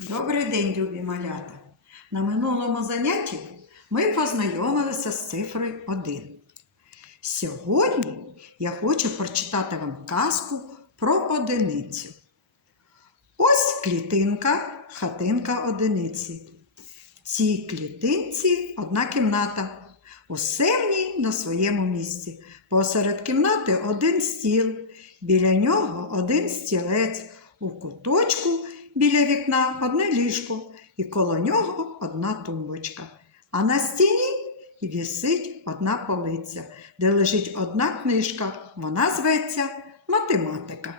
Добрий день, любі малята! На минулому занятті ми познайомилися з цифрою 1. Сьогодні я хочу прочитати вам казку про одиницю. Ось клітинка, хатинка одиниці. Цій клітинці одна кімната. Усе в ній на своєму місці. Посеред кімнати один стіл, біля нього один стілець, у куточку біля вікна одне ліжко, і коло нього одна тумбочка. А на стіні вісить одна полиця, де лежить одна книжка. Вона зветься математика.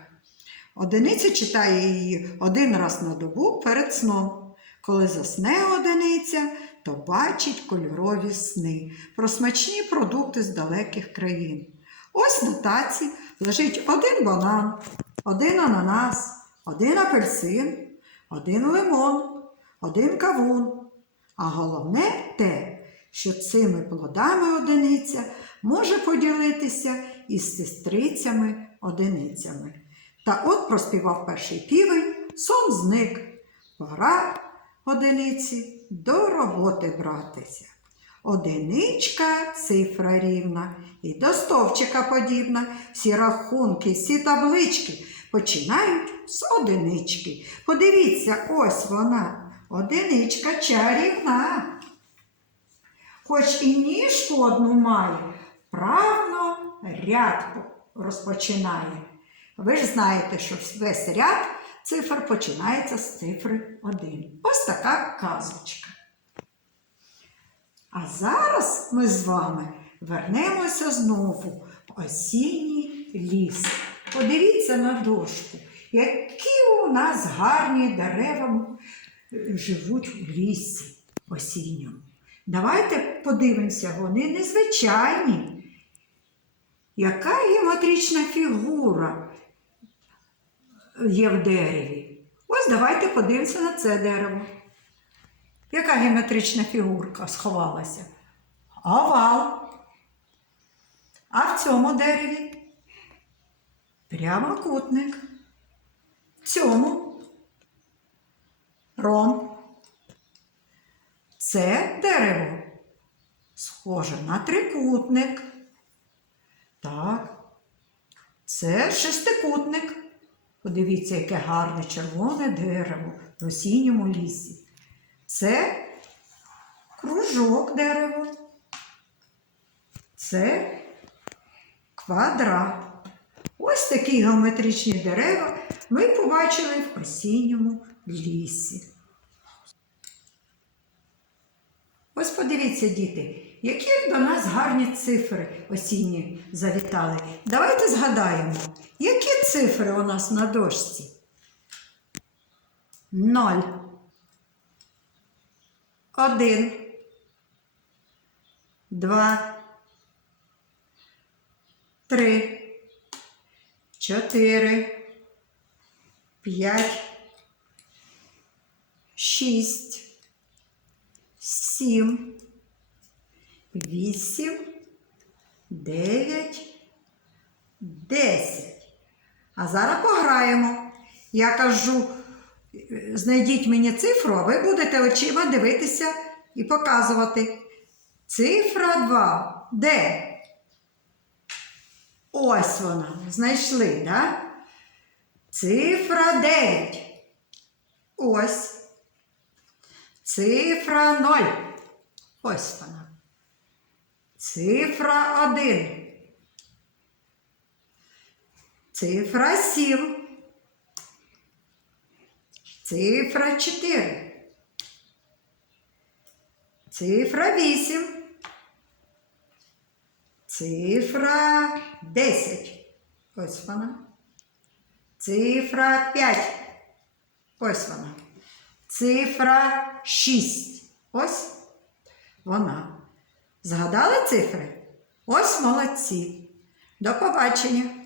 Одиниця читає її один раз на добу перед сном. Коли засне одиниця, то бачить кольорові сни про смачні продукти з далеких країн. Ось на таці лежить один банан, один ананас, один апельсин, один лимон, один кавун. А головне те, що цими плодами одиниця може поділитися із сестрицями одиницями. Та от проспівав перший півень, сон зник. Пора одиниці до роботи братися. Одиничка цифра рівна і до стовпчика подібна. Всі рахунки, всі таблички починають з одинички. Подивіться, ось вона, одиничка чарівна. Хоч і ніжку одну має, правно ряд розпочинає. Ви ж знаєте, що весь ряд цифр починається з цифри 1. Ось така казочка. А зараз ми з вами вернемося знову в осінній ліс. Подивіться на дошку, які у нас гарні дерева живуть в лісі осінньому. Давайте подивимося, вони незвичайні. Яка геометрична фігура є в дереві? Ось давайте подивимося на це дерево. Яка геометрична фігурка сховалася? Овал. А в цьому дереві прямокутник. Цьому ром. Це дерево схоже на трикутник. Так. Це шестикутник. Подивіться, яке гарне червоне дерево в осінньому лісі. Це кружок дерева. Це квадрат. Ось такі геометричні дерева ми побачили в осінньому лісі. Ось подивіться, діти, які до нас гарні цифри осінні завітали. Давайте згадаємо, які цифри у нас на дошці? Ноль. Один. Два. Три. Чотири. П'ять. Шість. Сім. Вісім. Дев'ять. Десять. А зараз пограємо. Я кажу, знайдіть мені цифру, а ви будете очима дивитися і показувати. Цифра 2. Де? Ось вона. Знайшли, да? Цифра 9. Ось. Цифра 0. Ось вона. Цифра 1. Цифра 7. Цифра 4. Цифра 8. Цифра 10. Ось вона. Цифра 5. Ось вона. Цифра 6. Ось вона. Згадали цифри? Ось молодці. До побачення!